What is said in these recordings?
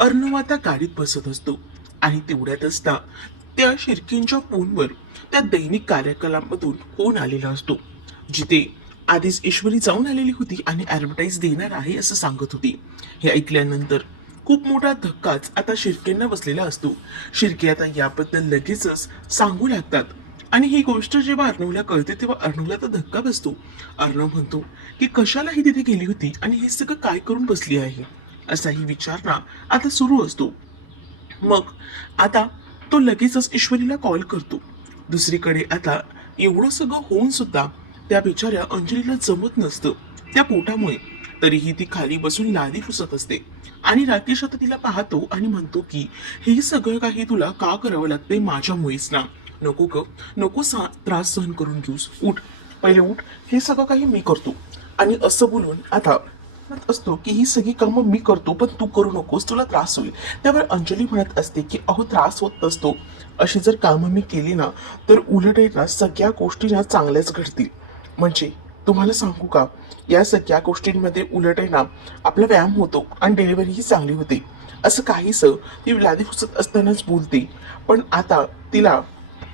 अर्णव आता गाडीत बसत असतो आणि तेवढ्यातच त्या शिर्केंच्या फोनवर त्या दैनिक कार्यक्रमामधून फोन आलेला असतो, जिथे आधीच ईश्वरी जाऊन आलेली होती आणि ऍडव्हर्टाईज देणार आहे असं सांगत होती. हे ऐकल्यानंतर खूप मोठा धक्काच आता शिर्केंना बसलेला असतो. शिर्के आता याबद्दल लगेचच सांगू लागतात आणि ही गोष्ट जेव्हा अर्णवला कळते तेव्हा अर्णवला तर धक्का बसतो. अर्णव म्हणतो की कशाला ही तिथे गेली होती आणि हे सगळं काय करून बसली आहे, असाही विचार ना आता सुरू असतो. मग आता तो लगेचच ईश्वरीला कॉल करतो. दुसरीकडे आता एवढं सगळं होऊन सुद्धा त्या बिचाऱ्या अंजलीला जमत नसतं त्या पोटामुळे. तरीही ती खाली बसून लादी पुसत असते आणि राकेश आता तिला पाहतो आणि म्हणतो की हे सगळं काही तुला का करावं लागतंय, माझ्यामुळेच ना. नको ग, नको त्रास सहन करून घेऊस, उठ, पहिले उठ, हे सगळं काही मी करतो. आणि असं बोलून आता म्हणत असतो की ही सगळी कामं मी करतो पण तू करू नकोस, तुला त्रास होईल. त्यावर अंजली म्हणत असते की अहो, त्रास होत नसतो, अशी जर कामं मी केली ना तर उलट आहे ना सगळ्या गोष्टी ना चांगल्याच घडतील. म्हणजे तुम्हाला सांगू का, या सगळ्या गोष्टींमध्ये उलट आहे ना आपला व्यायाम होतो आणि डिलिव्हरी ही चांगली होते. असं काहीसं ती लादी पुसत असतानाच बोलते. पण आता तिला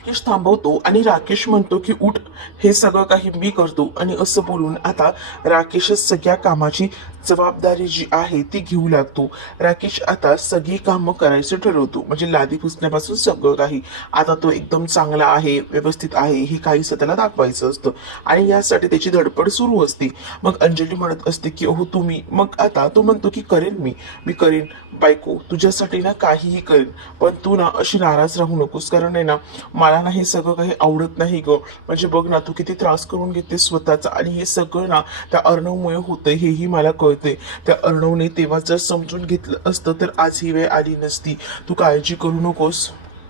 राकेश थांबवतो आणि राकेश म्हणतो की उठ, हे सगळं काही मी करतो. आणि असं बोलून आता राकेशच सगळ्या कामाची जबाबदारी जी आहे ती घेऊ लागतो. राकेश आता सगळी कामं करायचं ठरवतो, म्हणजे लादी पुसण्यापासून सगळं काही. आता तो एकदम चांगला आहे, व्यवस्थित आहे, हे काहीसं त्याला दाखवायचं असतं आणि यासाठी त्याची धडपड सुरू असते. मग अंजली म्हणत असते की हो तुम्ही, मग आता तो म्हणतो की करेन मी करेन बायको, तुझ्यासाठी ना काहीही करेन, पण तू ना अशी नाराज राहू नकोस, कारण आहे ना मला ना हे सगळं काही आवडत नाही ग. म्हणजे बघ ना तू किती त्रास करून घेते स्वतःचा, आणि हे सगळं ना त्या अर्णवमुळे होतंय हेही मला कळते. त्या अर्णवने तेव्हा जर समजून घेतलं असतं तर आज ही वेळ आली नसती. तू काळजी करू नकोस,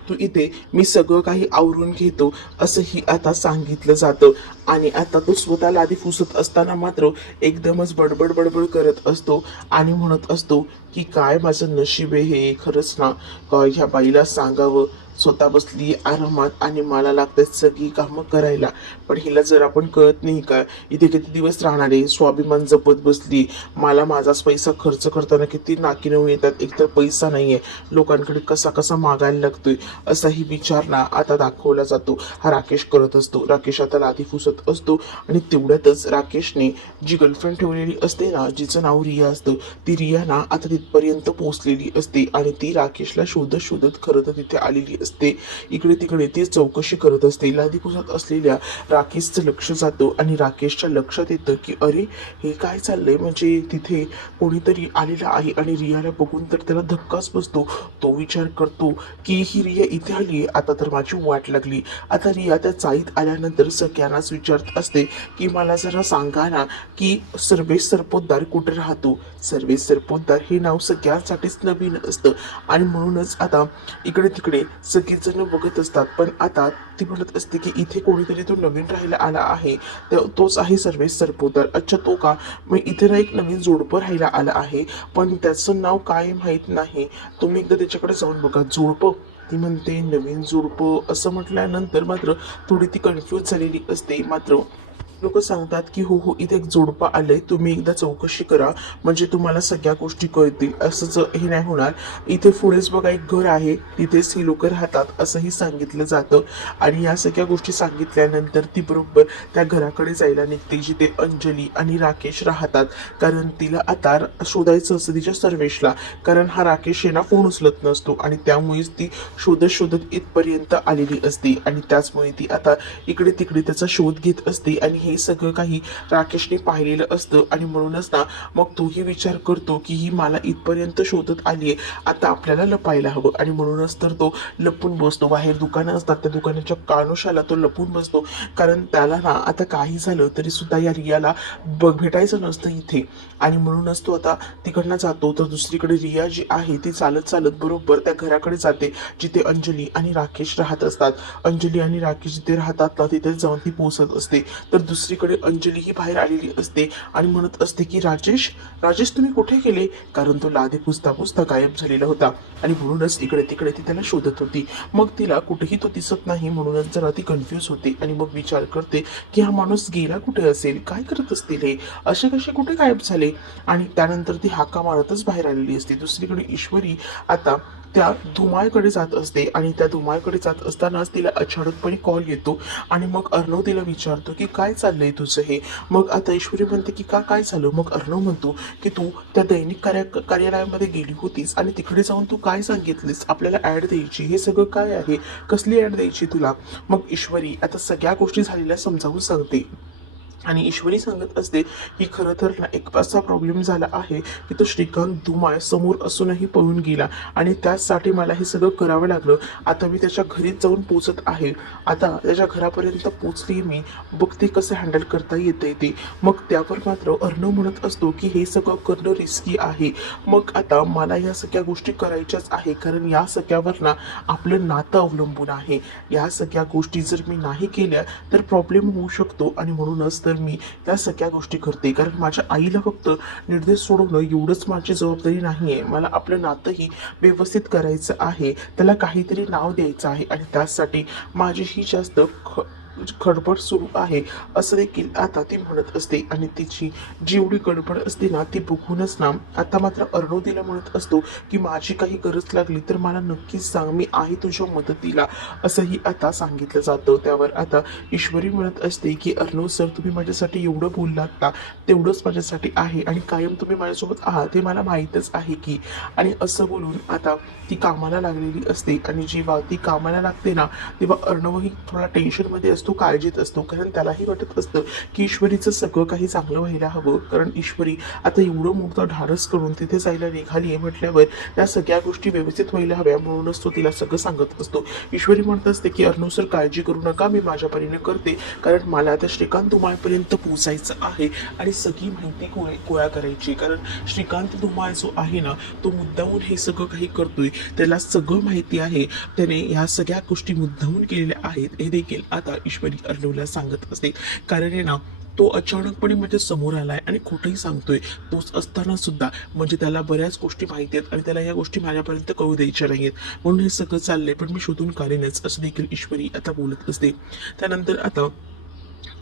तू इथे, मी सगळं काही आवरून घेतो, असंही आता सांगितलं जातं. आणि आता तो स्वतः लादी पुसत असताना मात्र एकदमच बडबड बडबड करत असतो आणि म्हणत असतो की काय माझं नशीब आहे हे, खरंच ना काय ह्या बाईला सांगावं, स्वतः बसली आरामात आणि मला लागतात सगळी कामं करायला. पण हिला जर आपण कळत नाही का इथे किती दिवस राहणार आहे, स्वाभिमान जपत बसली. मला माझाच पैसा खर्च करताना किती नाकीनऊ येतात, एकतर पैसा नाहीये, लोकांकडे कसा कसा मागायला लागतोय, असाही विचार ना आता दाखवला जातो. हा राकेश करत असतो. राकेश आता लादी पुसत असतो आणि तेवढ्यातच राकेशने जी गर्लफ्रेंड ठेवलेली असते ना, जिचं नाव रिया असतं, ती रिया ना आता तिथपर्यंत पोहोचलेली असते आणि ती राकेशला शोधत शोधत खरं तर तिथे आलेली असते. इकडे तिकडे ती चौकशी करत असते. लादी पुसत असलेल्या राकेशचं लक्ष जातं आणि राकेशच्या लक्षात येतं की अरे हे काय चाललंय, म्हणजे तिथे कोणीतरी आलेलं आहे. आणि रियाला बघून तर त्याला धक्काच बसतो. तो विचार करतो की ही रिया इथे आली, आता तर माझी वाट लागली. आता रिया त्या चाळीत आल्यानंतर सगळ्यांनाच विचारत असते की मला जरा सांगा ना की सर्वेश सरपोतदार कुठे राहतो. सर्वेश सरपोतदार हे नाव सगळ्यांसाठीच नवीन असतं आणि म्हणूनच आता इकडे तिकडे सगळेजण बघत असतात. पण आता ती म्हणत असते की इथे कोणीतरी तो नवीन राहायला आला आहे, तोच आहे सर्वेश सरपोतदार. अच्छा, तो का? मग इथे ना एक नवीन जोडपं राहायला आलं आहे, पण त्याचं नाव काय माहीत नाही, तुम्ही एकदा त्याच्याकडे जाऊन बघा. जोडपं? ती म्हणते नवीन जोडपं असं म्हटल्यानंतर मात्र थोडी ती कन्फ्यूज झालेली असते. मात्र लोक सांगतात की हो हो, इथे एक जोडपं आलंय, तुम्ही एकदा चौकशी करा, म्हणजे तुम्हाला सगळ्या गोष्टी कळतील. असंच हे नाही होणार, इथे पुढेच बघा एक घर आहे, तिथेच ही लोक राहतात, असंही सांगितलं जातं. आणि या सगळ्या गोष्टी सांगितल्यानंतर ती बरोबर त्या घराकडे जायला निघते, जिथे अंजली आणि राकेश राहतात. कारण तिला आता शोधायचं असतं तिच्या सर्वेशला, कारण हा राकेश ना फोन उचलत नसतो आणि त्यामुळेच ती शोधत शोधत इथपर्यंत आलेली असते. आणि त्याचमुळे ती आता इकडे तिकडे त्याचा शोध घेत असते आणि हे सगळं काही राकेशने पाहिलेलं असतं. आणि म्हणूनच ना मग तोही विचार करतो की ही मला इथपर्यंत शोधत आली आहे, आता आपल्याला लपायला हवं. आणि म्हणूनच तर तो लपून बसतो. बाहेर दुकानं असतात, त्या दुकानाच्या कानोशाला तो लपून बसतो, कारण त्याला ना आता काही झालं तरी सुद्धा या रियाला भेटायचं नसतं इथे. आणि म्हणूनच तो आता तिकडनं जातो. तर दुसरीकडे रिया जी आहे ती चालत चालत बरोबर त्या घराकडे जाते, जिथे अंजली आणि राकेश राहत असतात. अंजली आणि राकेश जिथे राहतात ना तिथे जाऊन ती पोहोचत असते. तर दुसरीकडे अंजली ही बाहेर आलेली असते आणि म्हणत असते की राजेश, राजेश तुम्ही कुठे गेले? कारण तो लादी पुसता पुसता गायब झालेला होता आणि म्हणूनच इकडे तिकडे ती त्याला शोधत होती. मग तिला कुठेही तो दिसत नाही, म्हणूनच जरा ती कन्फ्यूज होते आणि मग विचार करते की हा माणूस गेला कुठे असेल, काय करत असतील हे, असे कसे कुठे गायब झाले. आणि त्यानंतर ती हाका मारतच बाहेर आलेली असते. दुसरीकडे ईश्वरी आता त्या धुमाळकडे जात असते आणि त्या धुमाळकडे जात असतानाच तिला अचानकपणे कॉल येतो आणि मग अर्णव तिला विचारतो की काय चाललंय तुझं हे. मग आता ईश्वरी म्हणते की काय झालं. मग अर्णव म्हणतो की तू त्या दैनिक कार्यालयामध्ये गेली होतीस आणि तिकडे जाऊन तू काय सांगितलीस, आपल्याला ऍड द्यायची, हे सगळं काय आहे, कसली ऍड द्यायची तुला. मग ईश्वरी आता सगळ्या गोष्टी झालेल्या समजावून सांगते आणि ईश्वरी सांगत असते की खरं तर ना एक असा प्रॉब्लेम झाला आहे की तो श्रीकांत धुमाळ समोर असूनही पळून गेला आणि त्याचसाठी मला हे सगळं करावं लागलं. आता मी त्याच्या घरी जाऊन पोचत आहे. आता त्याच्या घरापर्यंत पोचली मी, बघते कसं हँडल करता येतंय ते. मग त्यावर मात्र अर्णव म्हणत असतो की हे सगळं करणं रिस्की आहे. मग आता मला या सगळ्या गोष्टी करायच्याच आहे, कारण या सगळ्यावर ना आपलं नातं अवलंबून आहे. या सगळ्या गोष्टी जर मी नाही केल्या तर प्रॉब्लेम होऊ शकतो आणि म्हणूनच तर मी त्या सगळ्या गोष्टी करते. कारण माझ्या आईला फक्त निर्देश सोडवणं एवढंच माझी जबाबदारी नाहीये, मला आपलं नातंही व्यवस्थित करायचं आहे, त्याला काहीतरी नाव द्यायचं आहे आणि त्यासाठी माझी ही जास्त खडबड सुरू आहे असं देखील आता ती म्हणत असते. आणि तिची जेवढी गडबड असते ना ती बघूनच ना आता मात्र अर्णव तिला म्हणत असतो की माझी काही गरज लागली तर मला नक्कीच सांग, मी आहे तुझ्या मदतीला, असंही आता सांगितलं जातं. त्यावर आता ईश्वरी म्हणत असते की अर्णव सर, तुम्ही माझ्यासाठी एवढं बोललात ना तेवढंच माझ्यासाठी आहे आणि कायम तुम्ही माझ्यासोबत आहात हे मला माहीतच आहे की. आणि असं बोलून आता ती कामाला लागलेली असते आणि जेव्हा ती कामाला लागते ना तेव्हा अर्णवही थोडा टेन्शनमध्ये असतो, काळजीत असतो, कारण त्यालाही वाटत असतं की ईश्वरीचं सगळं काही चांगलं व्हायला हवं. कारण ईश्वरी आता एवढं मोठं धाडस करून तिथे जायला निघाली आहे म्हटल्यावर त्या सगळ्या गोष्टी व्यवस्थित व्हायला हव्या, म्हणूनच तो तिला सगळं सांगत असतो. ईश्वरी म्हणत असते की अर्णव सर, काळजी करू नका, मी माझ्या परीने करते, कारण मला आता श्रीकांत धुमाळपर्यंत पोहोचायचं आहे आणि सगळी माहिती गोळा करायची. कारण श्रीकांत धुमाळ जो आहे ना तो मुद्दामून हे सगळं काही करतोय, त्याला सगळं माहिती आहे, त्याने ह्या सगळ्या गोष्टी मुद्दामून केलेल्या आहेत हे देखील आता ईश्वरी अर्णवला सांगत असते. कारण आहे ना तो अचानकपणे म्हणजे समोर आलाय आणि खोटंही सांगतोय. तोच असताना सुद्धा म्हणजे त्याला बऱ्याच गोष्टी माहिती आहेत आणि त्याला या गोष्टी माझ्यापर्यंत कळू द्यायच्या नाहीयेत, म्हणून हे सगळं चाललंय, पण मी शोधून काढेनच, असं देखील ईश्वरी आता बोलत असते. त्यानंतर आता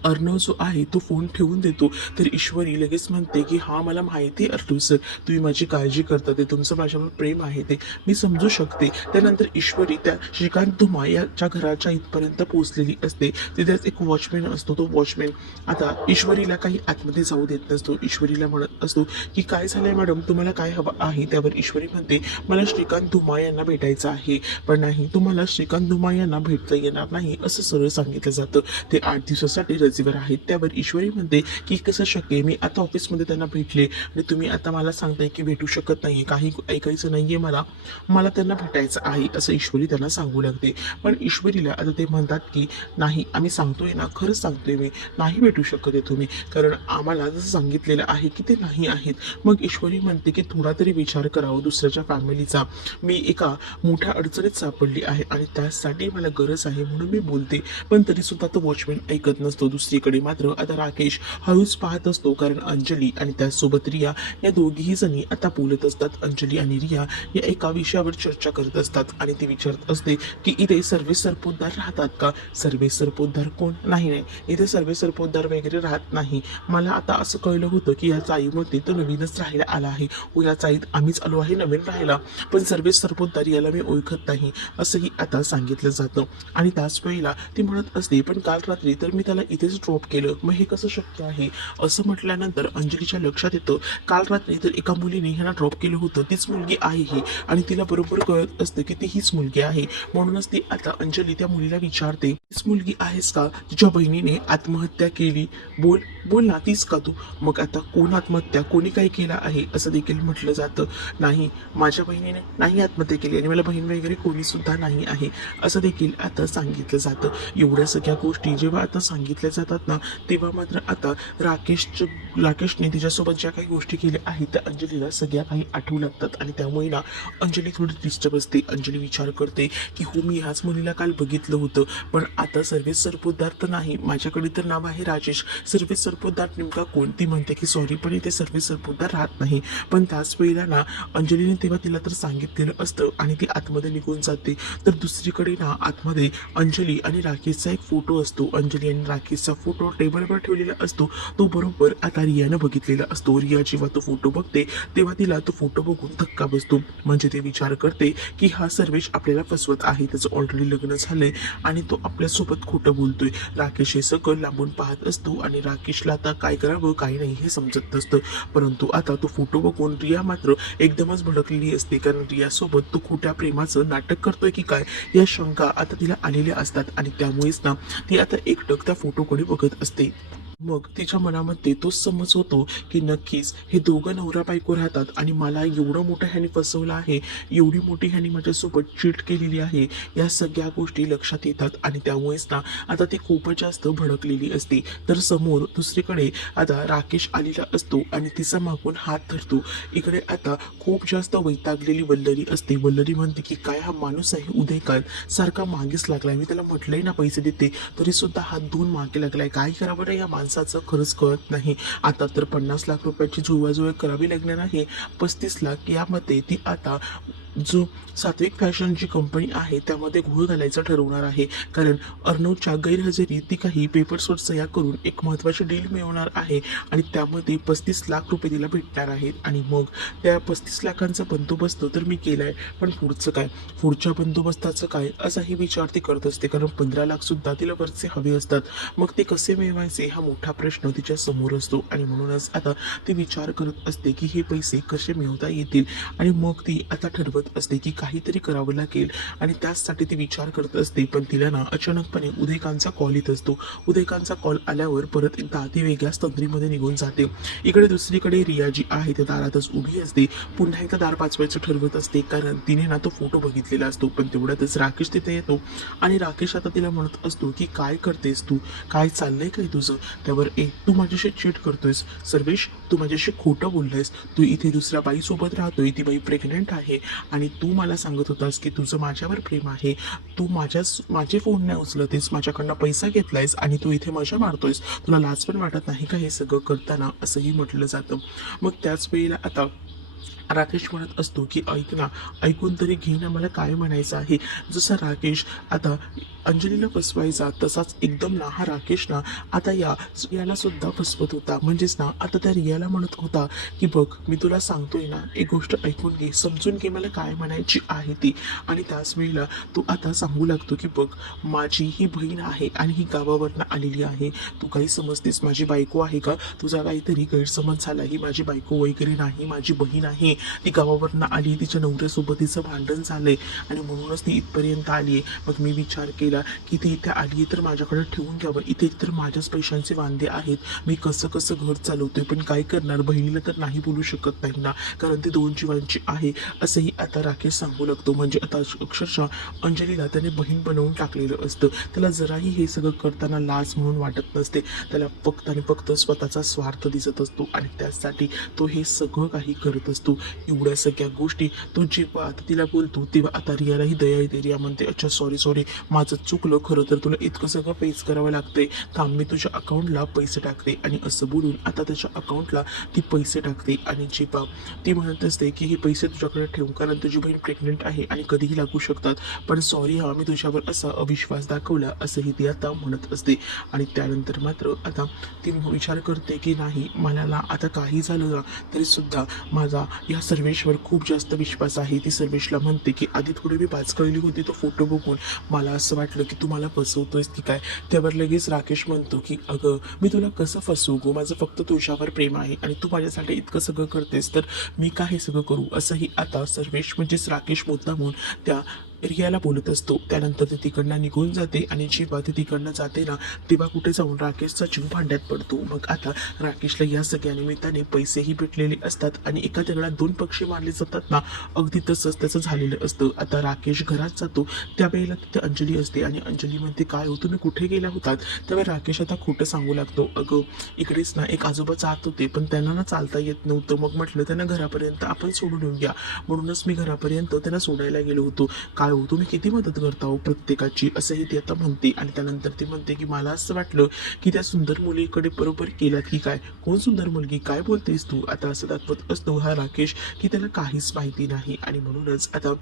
अर्णव जो आहे तो फोन ठेवून देतो, तर ईश्वरी लगेच म्हणते की हा मला माहिती आहे अर्णव सर, तुम्ही माझी काळजी करता, ते तुमचं माझ्यावर प्रेम आहे ते मी समजू शकते. त्यानंतर ईश्वरी त्या श्रीकांत धुमाळ याच्या घराच्या इथपर्यंत पोहोचलेली असते. तिथेच एक वॉचमॅन असतो. तो वॉचमॅन आता ईश्वरीला काही आतमध्ये जाऊ देत नसतो. ईश्वरीला म्हणत असतो की काय झालंय मॅडम, तुम्हाला काय हवं आहे. त्यावर ईश्वरी म्हणते मला श्रीकांत धुमाळ यांना भेटायचं आहे. पण नाही, तुम्हाला श्रीकांत धुमाळ यांना भेटता येणार नाही असं सरळ सांगितलं जातं. ते 8 दिवसासाठी रजेवर आहेत. त्यावर ईश्वरी म्हणते की कसं शक्य आहे, मी आता ऑफिसमध्ये त्यांना भेटले आणि तुम्ही आता मला सांगताय की भेटू शकत नाहीये, काही ऐकायचं नाहीये, मला त्यांना भेटायचं आहे असं ईश्वरी त्यांना सांगू लागते. पण ईश्वरीला आता ते म्हणतात की नाही, आम्ही सांगतोय ना, खरंच सांगतोय, मी नाही भेटू शकत आहे तुम्ही, कारण आम्हाला जसं सांगितलेलं आहे की ते नाही आहेत. मग ईश्वरी म्हणते की थोडा तरी विचार करावं दुसऱ्याच्या फॅमिलीचा, मी एका मोठ्या अडचणीत सापडली आहे आणि त्यासाठी मला गरज आहे म्हणून मी बोलते. पण तरी सुद्धा तो वॉचमॅन ऐकत नसतो. दुसरीकडे मात्र आता राकेश हळूच पाहत असतो, कारण अंजली आणि त्याचसोबत रिया या दोघीही जणी आता बोलत असतात. अंजली आणि रिया या एका विषयावर चर्चा करत असतात आणि ती विचारत असते की इथे सर्वे सरपोतदार राहतात का. सर्वे सरपोतदार कोण? नाही, इथे सर्वे सरपोतदार वगैरे राहत नाही. मला आता असं कळलं होतं की या चाळीमध्ये तो नवीनच राहायला आला आहे, व या चाळीत आम्हीच आलो आहे नवीन राहायला, पण सर्वे सरपोतदार याला मी ओळखत नाही असंही आता सांगितलं जातं. आणि त्याच वेळेला ती म्हणत असते पण काल रात्री तर मी त्याला इथेच ड्रॉप केलं, मग हे कसं शक्य आहे. असं म्हटल्यानंतर अंजलीच्या लक्षात येतं काल रात्री तर एका मुलीने ह्यांना ड्रॉप केलं होतं, तीच मुलगी आहे ही, आणि तिला बरोबर कळत असतं की ती हीच मुलगी आहे. म्हणूनच ती आता अंजली त्या मुलीला विचारते, हीच मुलगी आहेस का तुझ्या बहिणीने आत्महत्या केली, बोल बोल ना, तीच का तू. मग आता कोण आत्महत्या, कोणी काय केलं आहे असं देखील म्हटलं जातं. नाही, माझ्या बहिणीने नाही आत्महत्या केली आणि मला बहीण वगैरे कोणी सुद्धा नाही आहे असं देखील आता सांगितलं जातं. एवढ्या सगळ्या गोष्टी जेव्हा आता सांगितलं सांगितल्या जातात ना, तेव्हा मात्र आता राकेशने तिच्यासोबत ज्या काही गोष्टी केल्या आहेत त्या अंजलीला सगळ्या काही आठवू लागतात आणि त्यामुळे ना अंजली थोडी डिस्टर्ब असते. अंजली विचार करते की हो, मी ह्याच मुलीला काल बघितलं होतं, पण आता सर्व्हिस सरपोतदार तर नाही, माझ्याकडे तर नाव आहे राजेश. सर्व्हिस सरपोतदार नेमका कोण? ती म्हणते की सॉरी, पण इथे सर्व्हिस सरपोतदार राहत नाही. पण त्याच वेळेला ना अंजलीने तेव्हा तिला तर सांगितलेलं असतं आणि ती आतमध्ये निघून जाते. तर दुसरीकडे ना आतमध्ये अंजली आणि राकेशचा एक फोटो असतो. अंजली आणि राकेशचा फोटो टेबलवर ठेवलेला असतो. तो बरोबर आता रियानं बघितलेला असतो. रिया जेव्हा तो फोटो बघते तेव्हा तिला तो फोटो बघून धक्का बसतो. म्हणजे ते विचार करते की हा सर्वेश आपल्याला फसवत आहे, त्याचं ऑलरेडी लग्न झालंय आणि तो आपल्यासोबत खोटं बोलतोय. राकेश हे सगळं लांबून पाहत असतो आणि राकेशला आता काय करावं काय नाही हे समजत नसतं. परंतु आता तो फोटो बघून रिया मात्र एकदमच भडकलेली असते, कारण रियासोबत तो खोट्या प्रेमाचं नाटक करतोय की काय या शंका आता तिला आलेल्या असतात आणि त्यामुळेच ना ती आता एकटक त्या फोटोकडे बघत असते. मग तिच्या मनामध्ये तोच समज होतो की नक्कीच हे दोघं नवरा बायको राहतात आणि मला एवढं मोठं ह्याने फसवलं आहे, एवढी मोठी ह्याने माझ्यासोबत चीट केलेली आहे, या सगळ्या गोष्टी लक्षात येतात आणि त्यामुळेच ना आता ती खूपच जास्त भडकलेली असते. तर समोर दुसरीकडे आता राकेश आलेला असतो आणि तिचा मागून हात धरतो. इकडे आता खूप जास्त वैतागलेली वल्लरी असते. वल्लरी म्हणते की काय हा माणूस आहे उदयकाल सारखा मागेच लागलाय, मी त्याला म्हटलंय ना पैसे देते तरी सुद्धा हात धुवून मागे लागलाय, काय करावं रे या माणसाचं खरंच कळत नाही. आता तर 50 लाख रुपयाची जुळवाजुळव करावी लागणार आहे. 35 लाख यामध्ये ती आता जो सात्विक फॅशनची कंपनी आहे त्यामध्ये घोळ घालायचं ठरवणार आहे, कारण अर्णवच्या गैरहजेरीत ती काही पेपर्सवर सह्या करून एक महत्त्वाची डील मिळवणार आहे आणि त्यामध्ये 35 लाख रुपये तिला भेटणार आहेत. आणि मग त्या 35 लाखांचा बंदोबस्त तर मी केलाय, पण पुढचं काय, पुढच्या बंदोबस्ताचं काय असाही विचार ती करत असते, कारण 15 लाख सुद्धा तिला वरचे हवे असतात. मग ते कसे मिळवायचे हा मोठा प्रश्न तिच्या समोर असतो आणि म्हणूनच आता ती विचार करत असते की हे पैसे कसे मिळवता येतील. आणि मग ती आता ठरवत असते की काहीतरी करावं लागेल आणि त्याचसाठी ती विचार करत असते. पण तिला ना अचानकपणे उदयकांचा कॉल येत असतो. उदयकांचा कॉल आल्यावर परत एकदा ती वेगळ्याच तंद्रीमध्ये निघून जाते. इकडे दुसरीकडे रिया जी आहे त्या दारातच उभी असते, पुन्हा एकदा दार वाचवायचं ठरवत असते, कारण तिने ना तो फोटो बघितलेला असतो. पण तेवढ्यातच राकेश तिथे येतो आणि राकेश आता तिला म्हणत असतो की काय करतेस तू, काय चाललंय काय तुझं? त्यावर तू माझ्याशी चीट करतोयस सर्वेश, तू माझ्याशी खोटं बोललायस, तू इथे दुसऱ्या बाईसोबत राहतोय, ती बाई प्रेग्नेंट आहे आणि तू मला सांगत होतास की तुझं माझ्यावर प्रेम आहे, तू माझे फोन नाही उचलतेस, माझ्याकडनं पैसा घेतलायस आणि तू इथे मजा मारतोयस, तुला लाज पण वाटत नाही का हे सगळं करताना, असंही म्हटलं जातं. मग त्याच वेळेला आता राकेश म्हणत असतो की ऐक ना, ऐकून तरी घे ना, मला काय म्हणायचं आहे. जसा राकेश आता अंजलीला फसवायचा तसाच एकदम ना हा राकेश ना आता या रियाला सुद्धा फसवत होता. म्हणजेच ना आता त्या रियाला म्हणत होता की बघ मी तुला सांगतोय ना, एक गोष्ट ऐकून घे, समजून घे मला काय म्हणायची आहे ती. आणि त्याच वेळेला तो आता सांगू लागतो की बघ माझी ही बहीण आहे आणि ही गावावरनं आलेली आहे, तू काही समजतेस, माझी बायको आहे का, तुझा काहीतरी गैरसमज झाला, ही माझी बायको वगैरे नाही, माझी बहीण आहे, ती गावावरनं आली, तिच्या नवऱ्यासोबत तिचं भांडण झालंय आणि म्हणूनच ती इथपर्यंत आली आहे. मग मी विचार केला की ती इथे आली तर माझ्याकडे ठेवून घ्यावं, इथे तर माझ्याच पैशांचे वांदे आहेत, मी कसं कसं घर चालवतोय, पण काय करणार, बहिणीला तर नाही बोलू शकत नाही ना, कारण ती 2 जीवांची आहे, असंही आता राकेश सांगू लागतो. म्हणजे आता अक्षरशः अंजलीला त्याने बहीण बनवून टाकलेलं असतं. त्याला जराही हे सगळं करताना लाज म्हणून वाटत नसते, त्याला फक्त आणि फक्त स्वतःचा स्वार्थ दिसत असतो आणि त्यासाठी तो हे सगळं काही करत असतो. एवढ्या सगळ्या गोष्टी तो जेव्हा आता तिला बोलतो तेव्हा आता रियालाही दया येते. रिया म्हणते अच्छा सॉरी माझं चुकलं, खरं तर तुला इतकं सगळं पेच करावं लागतंय, थांब मी तुझ्या अकाउंटला पैसे टाकते. आणि असं बोलून आता त्याच्या अकाउंटला ती पैसे टाकते आणि जेव्हा ती म्हणत असते की हे पैसे तुझ्याकडे ठेवू, कारण तुझी बहीण प्रेग्नेंट आहे आणि कधीही लागू शकतात, पण सॉरी हा मी तुझ्यावर असा अविश्वास दाखवला, असंही ती आता म्हणत असते. आणि त्यानंतर मात्र आता ती विचार करते की नाही, मला आता काही झालं ना तरी सुद्धा माझा या सर्वेशवर खूप जास्त विश्वास आहे. ती सर्वेशला म्हणते की आधी थोडी मी बाचकळली होती तो फोटो बघून, मला असं वाटलं की तू मला फसवतोयस की काय. त्यावर लगेच राकेश म्हणतो की अगं मी तुला कसं फसवू गो, माझं फक्त तुझ्यावर प्रेम आहे आणि तू माझ्यासाठी इतकं सगळं करतेस तर मी काय हे सगळं करू, असंही आता सर्वेश म्हणजेच राकेश मुद्दामून त्या रियाला बोलत असतो. त्यानंतर ती तिकडनं निघून जाते आणि जेव्हा ती तिकडनं जाते ना तेव्हा कुठे जाऊन राकेशचा जीव भांड्यात पडतो. मग आता राकेशला या सगळ्या निमित्ताने पैसेही भेटलेले असतात आणि एका दगडात दोन पक्षी मारले जातात ना, अगदी तसंच त्याचं झालेलं असतं. आता राकेश घरात जातो त्यावेळेला तिथे अंजली असते आणि अंजली म्हणते, काय हो तुम्ही कुठे गेला होतात? त्यावेळी राकेश आता खोटं सांगू लागतो, अगं इकडेच ना एक आजोबा जात होते पण त्यांना ना चालता येत नव्हतं, मग म्हटलं त्यांना घरापर्यंत आपण सोडून येऊन घ्या, म्हणूनच मी घरापर्यंत त्यांना सोडायला गेलो होतो. काय हो तुम्ही किती मदत करता हो प्रत्येकाची, असंही ती आता म्हणते. आणि त्यानंतर ती म्हणते की मला असं वाटलं की त्या सुंदर मुलीकडे बरोबर केलात की काय? कोण सुंदर मुलगी, काय बोलतेस तू? आता असं दाखवत असतो हा राकेश की त्याला काहीच माहिती नाही आणि म्हणूनच आता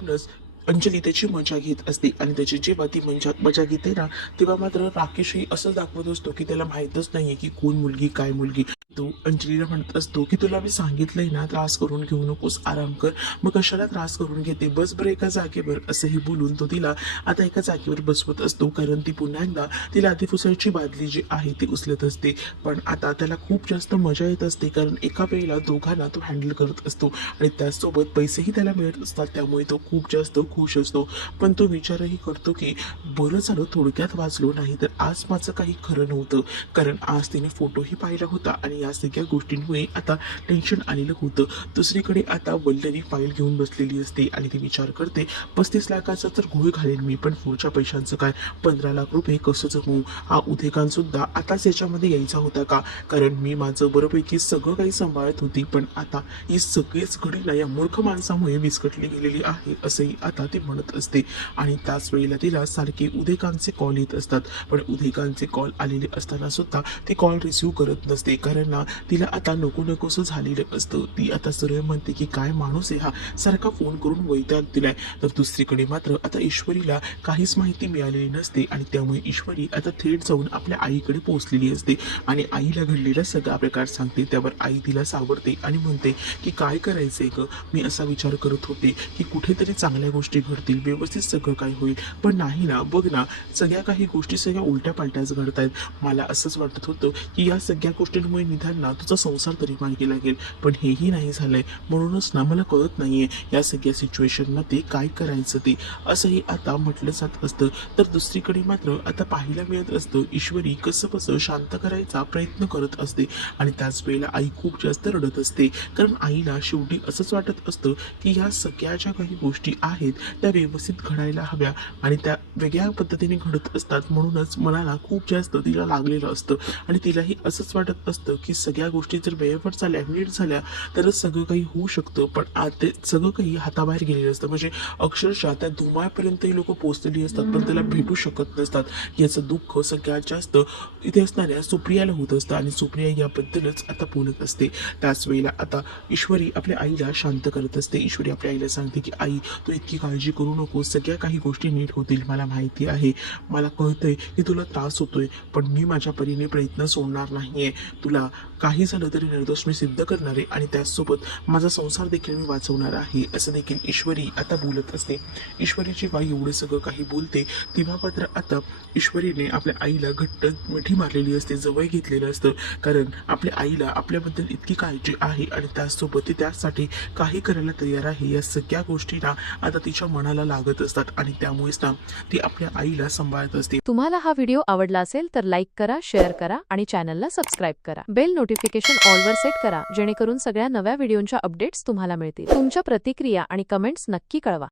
प्लस अंजली त्याची मजा घेत असते आणि त्याची जेव्हा ती मजा घेते ना तेव्हा मात्र राकेशही असं दाखवत असतो की त्याला माहीतच नाहीये की कोण मुलगी काय मुलगी. तो अंजलीला म्हणत असतो की तुला मी सांगितलंय ना त्रास करून घेऊ नकोस, आराम कर, मग कशाला त्रास करून घेते, बस बरं एका जागेवर, असंही बोलून तो तिला आता एका जागेवर बसवत असतो. कारण ती पुन्हा एकदा तिला अतिफुसाची बादली जी आहे ती उचलत असते. पण आता त्याला खूप जास्त मजा येत असते कारण एका वेळेला दोघांना तो हँडल करत असतो आणि त्याचसोबत पैसेही त्याला मिळत असतात. त्यामुळे तो खूप जास्त खुश असतो. पण तो विचारही करतो की बरं झालं थोडक्यात वाचलो, नाही तर आज माझं काही खरं नव्हतं. कारण आज तिने फोटोही पाहिला होता आणि या सगळ्या गोष्टींमुळे आता टेन्शन आलेलं होतं. दुसरीकडे आता वल्लरी फाईल घेऊन बसलेली असते आणि ती विचार करते 35 लाखाचा तर घोळ घालेन मी, पण पुढच्या पैशांचं काय? 15 लाख रुपये कसं जमू? हा उद्योगान सुद्धा आताच याच्यामध्ये यायचा होता का? कारण मी माझं बरोपैकी सगळं काही सांभाळत होती, पण आता ही सगळीच घडी ना या मूर्ख माणसामुळे विस्कटली गेलेली आहे, असंही आता ती म्हणत असते. आणि त्याच वेळेला तिला सारखे उद्योगांचे कॉल येत असतात. पण उद्योगांचे कॉल आलेले असताना सुद्धा ती कॉल रिसिव्ह करत नसते कारण ना तिला आता नको नकोसं झालेलं असतं. ती आता सरळ म्हणते की काय माणूस आहे हा, सारखा फोन करून वैताग दिलाय. तर दुसरीकडे मात्र आता ईश्वरीला काहीच माहिती मिळालेली नसते आणि त्यामुळे ईश्वरी आता थेट जाऊन आपल्या आईकडे पोहोचलेली असते आणि आईला घडलेला सगळा प्रकार सांगते. त्यावर आई तिला सावरते आणि म्हणते की काय करायचंय ग, मी असा विचार करत होते की कुठेतरी चांगल्या गोष्टी घडतील, व्यवस्थित सगळं काय होईल, पण नाही ना, बघ ना सगळ्या काही गोष्टी सगळ्या उलट्या पालट्याच घडतायत. मला असंच वाटत होतं की या सगळ्या गोष्टींमुळे निदान ना तुझा संसार तरी मार्गी लागेल, पण हेही नाही झालंय. म्हणूनच ना मला कळत नाहीये या सगळ्या सिच्युएशनमध्ये काय करायचं ते, असंही आता म्हटलं जात असतं. तर दुसरीकडे मात्र आता पाहायला मिळत असतं ईश्वरी कसं बसं शांत करायचा प्रयत्न करत असते आणि त्याच वेळेला आई खूप जास्त रडत असते. कारण आईला शेवटी असंच वाटत असतं की ह्या सगळ्या ज्या काही गोष्टी आहेत त्या व्यवस्थित घडायला हव्या आणि त्या वेगळ्या पद्धतीने घडत असतात. म्हणूनच मनाला खूप जास्त तिला लागलेलं असतं आणि तिलाही असंच वाटत असतं की सगळ्या गोष्टी जर वेळेवर झाल्या, नीट झाल्या तरच सगळं काही होऊ शकतं. पण आज ते सगळं काही हाताबाहेर गेलेलं असतं. म्हणजे अक्षरशः त्या धुमाळपर्यंतही लोक पोहोचलेली असतात पण त्याला भेटू शकत नसतात. याचं दुःख सगळ्यात जास्त इथे असणाऱ्या सुप्रियाला होत असतं आणि सुप्रिया याबद्दलच आता बोलत असते. त्याच वेळेला आता ईश्वरी आपल्या आईला शांत करत असते. ईश्वरी आपल्या आईला सांगते की आई तू इतकी काळजी करू नको, सगळ्या काही गोष्टी नीट होतील, मला माहिती आहे, मला कळतंय की तुला त्रास होतोय, पण मी माझ्या परीने प्रयत्न सोडणार नाहीये. तुला काही झालं तरी निर्दोष मी सिद्ध करणार आहे आणि त्याचसोबत माझा संसार देखील मी वाचवणार आहे, असं देखील ईश्वरी आता बोलत असते. ईश्वरी जेव्हा एवढं सगळं काही बोलते तेव्हा मात्र आता ईश्वरीने आपल्या आईला घट्ट मिठी मारलेली असते, जवळ घेतलेलं असतं. कारण आपल्या आईला आपल्याबद्दल इतकी काळजी आहे आणि त्याचसोबत ती त्यासाठी काही करायला तयार आहे. या सगळ्या गोष्टी ना आता तिच्या मनाला लागत असतात आणि त्यामुळेच ना ती आपल्या आईला सांभाळत असते. तुम्हाला हा व्हिडिओ आवडला असेल तर लाईक करा, शेअर करा आणि चॅनलला सबस्क्राईब करा. बेल नोटिफिकेशन ऑलवर सेट करा जेणेकरून सगळ्या नव्या व्हिडिओंच्या अपडेट्स तुम्हाला मिळतील. तुमच्या प्रतिक्रिया आणि कमेंट्स नक्की कळवा.